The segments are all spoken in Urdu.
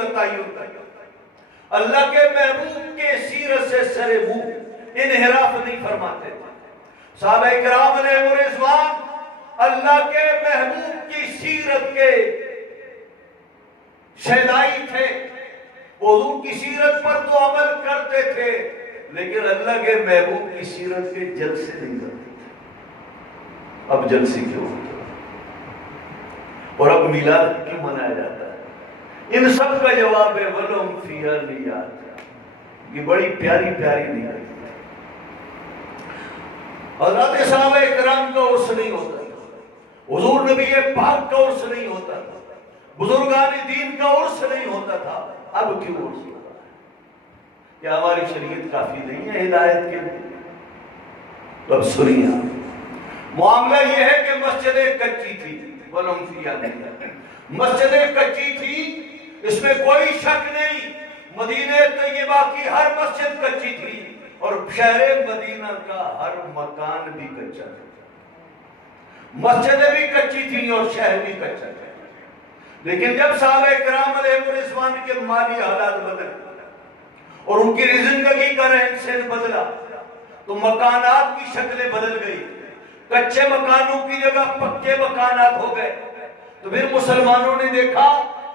کا تعین کرتا. اللہ کے محبوب کے سیرت سے سر منہ انحراف نہیں فرماتے تھے. صحابہ کرام علیہ رضوان اللہ کے محبوب کی سیرت کے شہدائی تھے. حضور کی سیرت پر تو عمل کرتے تھے لیکن اللہ کے محبوب کی سیرت کے جلسے نہیں کرتے تھے. اب جلسے کیوں ہوتے اور اب میلاد کیوں منایا جاتا ہے؟ ان سب کا جواب ہے وَلَهُمْ فِيهَا نِيَّاتٌ. یہ بڑی پیاری پیاری نیت. حضرات صحابہ کرام کا عرس نہیں ہوتا تھا, حضور نبی پاک کا عرس نہیں ہوتا تھا, بزرگان دین کا عرس نہیں ہوتا تھا. اب کیوں عرس ہوتا ہے؟ کیا ہماری شریعت کافی نہیں ہے ہدایت کے لیے؟ تو اب سنیے, معاملہ یہ ہے کہ مسجدیں کچی تھی. وَلَهُمْ فِيهَا نِيَّاتٌ. مسجدیں کچی تھی, اس میں کوئی شک نہیں. مدینہ طیبہ کی ہر مسجد کچی تھی اور شہر مدینہ کا ہر مکان بھی کچا تھا. مسجدیں بھی کچی تھیں اور شہر بھی کچا تھا. لیکن جب صحابہ کرام علیہ رضوان کے مالی حالات بدل اور ان کی زندگی کا رہن سہن بدلا تو مکانات کی شکلیں بدل گئی. کچے مکانوں کی جگہ پکے مکانات ہو گئے. تو پھر مسلمانوں نے دیکھا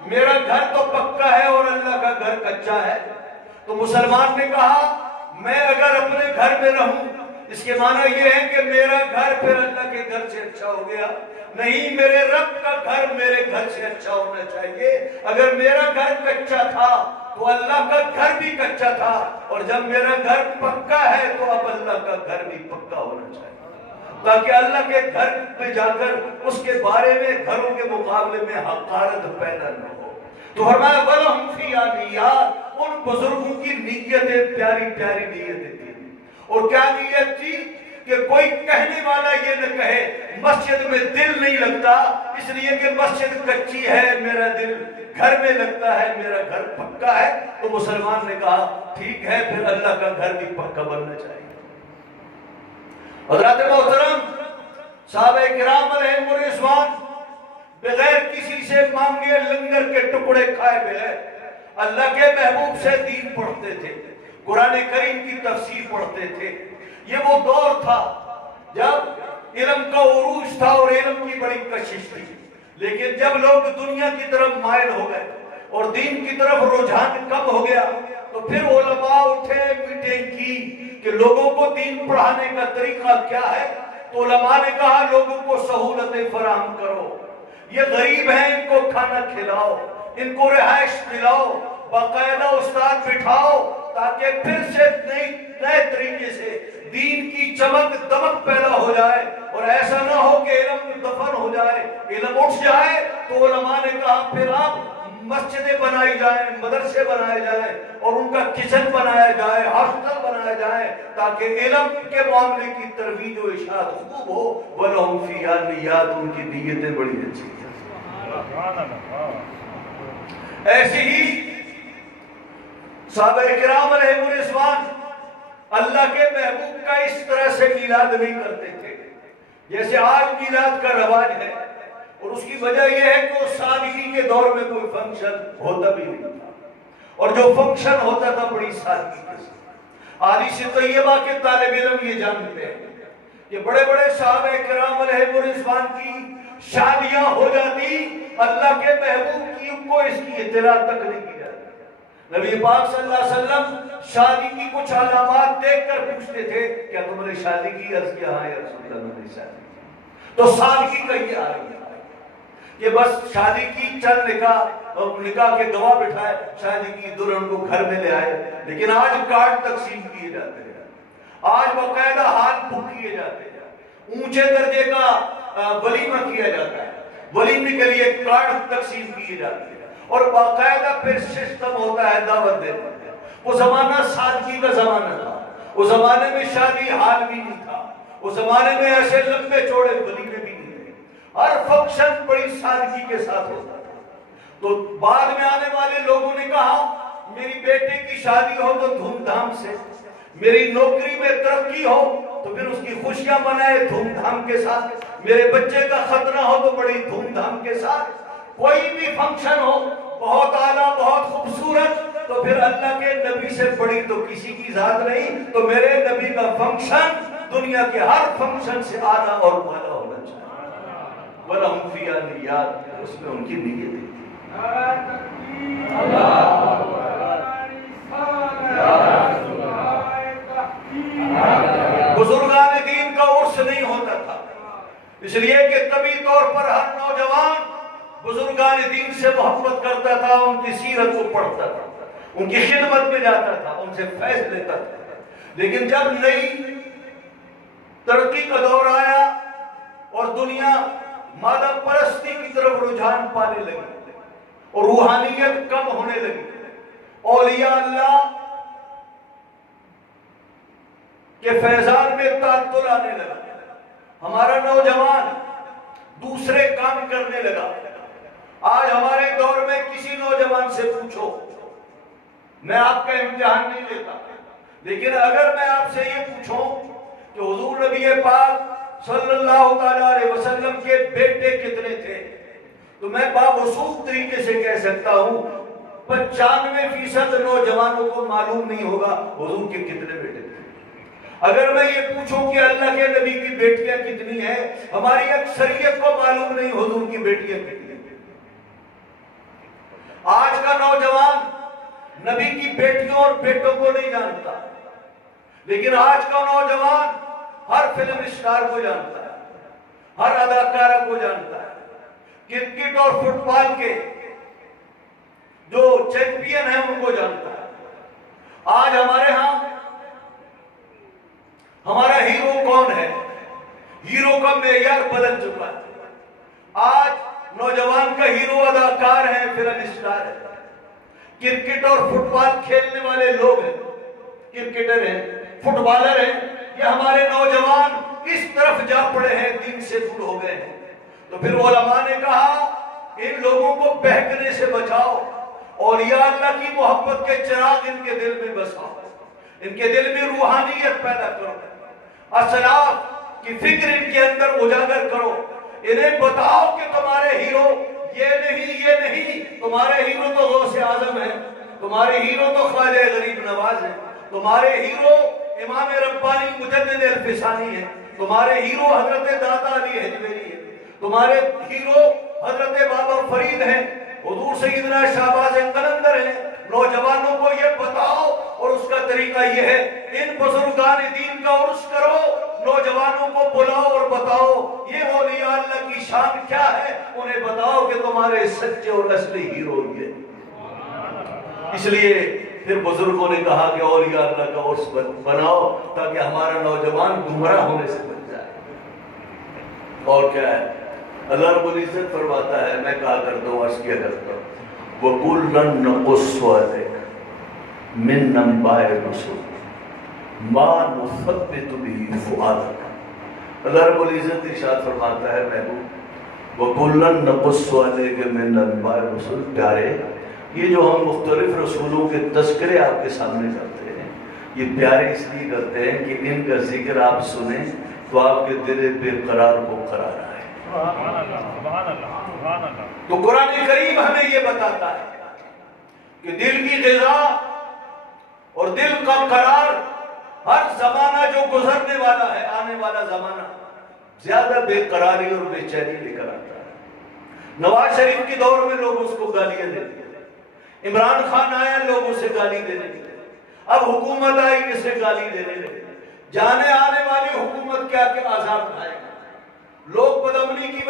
میرا گھر تو پکا ہے اور اللہ کا گھر کچا ہے. تو مسلمان نے کہا میں اگر اپنے گھر میں رہوں اس کے معنی یہ ہے کہ میرا گھر پھر اللہ کے گھر سے اچھا ہو گیا. نہیں, میرے رب کا گھر میرے گھر سے اچھا ہونا چاہیے. اگر میرا گھر کچا تھا تو اللہ کا گھر بھی کچا تھا, اور جب میرا گھر پکا ہے تو اب اللہ کا گھر بھی پکا ہونا چاہیے, تاکہ اللہ کے گھر پہ جا کر اس کے بارے میں گھروں کے مقابلے میں حقارت پیدا نہ ہو. تو فرمایا وَلَهُمْ فِيهَا نِيَّاتٌ. ان بزرگوں کی نیتیں پیاری پیاری نیتیں تھیں. اور کیا نیت تھی کہ کوئی کہنے والا یہ نہ کہے مسجد میں دل نہیں لگتا اس لیے کہ مسجد کچی ہے, میرا دل گھر میں لگتا ہے, میرا گھر پکا ہے. تو مسلمان نے کہا ٹھیک ہے, پھر اللہ کا گھر بھی پکا بننا چاہیے. حضرات محترم, صحابہ کرام علیہ رضوان بغیر کسی سے مانگے لنگر کے ٹکڑے کھائے بغیر اللہ کے محبوب سے دین پڑھتے تھے, قرآن کریم کی تفسیر پڑھتے تھے. یہ وہ دور تھا جب علم کا عروج تھا اور علم کی بڑی کشش تھی. لیکن جب لوگ دنیا کی طرف مائل ہو گئے اور دین کی طرف رجحان کم ہو گیا تو پھر علماء اٹھے, میٹنگ کی کہ لوگوں کو دین پڑھانے کا طریقہ کیا ہے. تو علماء نے کہا لوگوں کو سہولتیں فراہم کرو, یہ غریب ہیں ان کو کھانا کھلاؤ, ان کو رہائش دلاؤ, باقاعدہ استاد بٹھاؤ تاکہ پھر سے نئے طریقے سے دین کی چمک دمک پیدا ہو جائے. اور ایسا نہ ہو کہ علم دفن ہو جائے, علم اٹھ جائے. تو علماء نے کہا پھر آپ مسجدیں بنائی جائیں, مدرسے بنائے جائیں اور ان کا کچن بنایا جائے, ہاسپٹل بنایا جائے تاکہ علم کے معاملے کی ترویج و اشاعت خوب ہو. وَلَهُمْ فِيهَا نِيَّاتٌ. ان کی نیتیں بڑی اچھی ہیں. ایسے ہی صحابہ کرام علیہ رضوان اللہ کے محبوب کا اس طرح سے میلاد نہیں کرتے تھے جیسے آج میلاد کا رواج ہے. اور اس کی وجہ یہ ہے کہ اس سادگی کے دور میں کوئی فنکشن ہوتا بھی نہیں تھا, اور جو فنکشن ہوتا تھا بڑی سادگی کے ساتھ. حدیث طیبہ کے طالب علم یہ جانتے ہیں کہ بڑے بڑے صحابہ کرام علیہ رضوان کی شادیاں ہو جاتی, اللہ کے محبوب کی کو اس کی اطلاع تک نہیں کی جاتی. نبی پاک صلی اللہ علیہ وسلم شادی کی کچھ علامات دیکھ کر پوچھتے تھے کیا تم نے شادی کی؟ عرض کیا ہاں یا رسول اللہ میں نے شادی کی. تو سادگی کا یہ آ رہی ہے کہ بس شادی کی, چند نکاح کے گواہ بٹھائے, شادی کی, دلہن کو گھر میں لے آئے. لیکن آج کارڈ تقسیم کیے جاتے ہیں, آج باقاعدہ ہاتھ بک کیے جاتے ہیں, اونچے درجے کا ولیمہ کیا جاتا ہے, ولیمے کے لیے کارڈ تقسیم کیے جاتے ہیں اور باقاعدہ پھر سسٹم ہوتا ہے دعوت دیتے ہیں. وہ زمانہ سادگی کا زمانہ تھا, اس زمانے میں شادی حال بھی نہیں تھا, اس زمانے میں ایسے لمبے چوڑے ولیمے بھی نہیں تھے, ہر فنکشن بڑی سادگی کے ساتھ ہوتا تھا. تو بعد میں آنے والے لوگوں نے کہا میری بیٹے کی شادی ہو تو دھوم دھام سے, میری نوکری میں ترقی ہو تو پھر اس کی خوشیاں منائے دھوم دھام کے ساتھ, میرے بچے کا خطرہ ہو تو بڑی دھوم دھام کے ساتھ, کوئی بھی فنکشن ہو بہت اعلیٰ، بہت خوبصورت، تو پھر اللہ کے نبی سے بڑی تو کسی کی ذات نہیں. تو میرے نبی کا فنکشن دنیا کے ہر فنکشن سے اعلیٰ اور بالا ہونا چاہیے. وَلَهُمْ فِيهَا نِيَّاتٌ، اس میں ان کی نیت ہے. بزرگان دین کا عرس نہیں ہوتا تھا، اس لیے کہ طبی طور پر ہر نوجوان بزرگان دین سے محبت کرتا تھا، ان کی سیرت کو پڑھتا تھا، ان کی خدمت میں جاتا تھا، ان سے فیض لیتا تھا. لیکن جب نئی ترقی کا دور آیا اور دنیا مادہ پرستی کی طرف رجحان پانے لگی اور روحانیت کم ہونے لگی، اولیاء اللہ کے فیضان میں تعطل آنے لگا، ہمارا نوجوان دوسرے کام کرنے لگا. آج ہمارے دور میں کسی نوجوان سے پوچھو، میں آپ کا امتحان نہیں لیتا، لیکن اگر میں آپ سے یہ پوچھوں کہ حضور نبی پاک صلی اللہ علیہ وسلم کے بیٹے کتنے تھے، تو میں باوصول طریقے سے کہہ سکتا ہوں 95% نوجوانوں کو معلوم نہیں ہوگا حضور کے کتنے بیٹے تھے. اگر میں یہ پوچھوں کہ اللہ کے نبی کی بیٹیاں کتنی ہیں، ہماری اکثریت کو معلوم نہیں حضور کی بیٹیاں کتنی ہیں. آج کا نوجوان نبی کی بیٹیوں اور بیٹوں کو نہیں جانتا، لیکن آج کا نوجوان ہر فلم اسٹار کو جانتا ہے، ہر اداکارہ کو جانتا ہے. کرکٹ اور فٹ بال کے جو چیمپئن ہیں ان کو جانتا ہے. آج ہمارے ہاں ہمارا ہیرو کون ہے، ہیرو کا معیار بدل چکا ہے. آج نوجوان کا ہیرو اداکار ہے، فلم اسٹار ہے. کرکٹ اور فٹ بال کھیلنے والے لوگ ہیں، کرکٹر ہیں، فٹ بالر ہیں، یہ ہمارے نوجوان اس طرف جا پڑے ہیں، دین سے دور ہو گئے ہیں. تو پھر علماء نے کہا ان لوگوں کو بہکنے سے بچاؤ، اولیاء اللہ کی محبت کے چراغ ان کے دل میں بساؤ، ان کے دل میں روحانیت پیدا کرو، اسلاف کی فکر ان کے اندر اجاگر کرو. انہیں بتاؤ کہ تمہارے ہیرو یہ نہیں، تمہارے ہیرو تو غوث اعظم ہے، تمہارے ہیرو تو خواجہ غریب نواز ہے، تمہارے ہیرو امام ربانی مجدد الفسانی ہے، تمہارے ہیرو حضرت داتا علی حجویری ہے، تمہارے ہیرو حضرت بابا فرید ہیں، حضور سیدنا شہباز قلندر ہیں. نوجوانوں کو یہ بتاؤ، اور اس کا طریقہ یہ ہے ان بزرگان دین کا عرس کرو، نوجوانوں کو بلاؤ اور بتاؤ یہ اولیاء اللہ کی شان کیا ہے، انہیں بتاؤ کہ تمہارے سچے اور اصلی ہیرو یہ. اس لیے پھر بزرگوں نے کہا کہ اولیاء اللہ کا عرس بناؤ تاکہ ہمارا نوجوان گمراہ ہونے سے بچ جائے. اور کیا ہے، اللہ رب العزت فرماتا ہے، میں کہا کرتا ہوں، عرض کیا کرتا ہوں، وَكُلًّا نَقُصُّ عَلَيْكَ مِن أَنبَاءِ الرُّسُلِ مَا نُثَبِّتُ بِهِ فُؤَادَكَ. اللہ رب العزت ارشاد فرماتا ہے محبوب، وَكُلًّا نَقُصُّ عَلَيْكَ مِن أَنبَاءِ الرُّسُلِ. پیارے، یہ جو ہم مختلف رسولوں کے تذکرے آپ کے سامنے کرتے ہیں، یہ پیارے اس لیے کرتے ہیں کہ ان کا ذکر آپ سنیں تو آپ کے دل بے قرار کو قرار آئے. تو قرآن کریم ہمیں یہ بتاتا ہے کہ دل کی غذا اور دل کا قرار، ہر زمانہ جو گزرنے والا ہے، آنے والا زمانہ زیادہ بے قراری اور بے چینی لے کر آتا ہے. نواز شریف کے دور میں لوگ اس کو گالیاں دیتے ہیں، عمران خان آیا لوگ اسے گالی دینے لگے، اب حکومت آئی اسے گالی دینے لگے. جانے آنے والی حکومت کیا کہ عذاب کھائے گا. لوگ بدامنی کی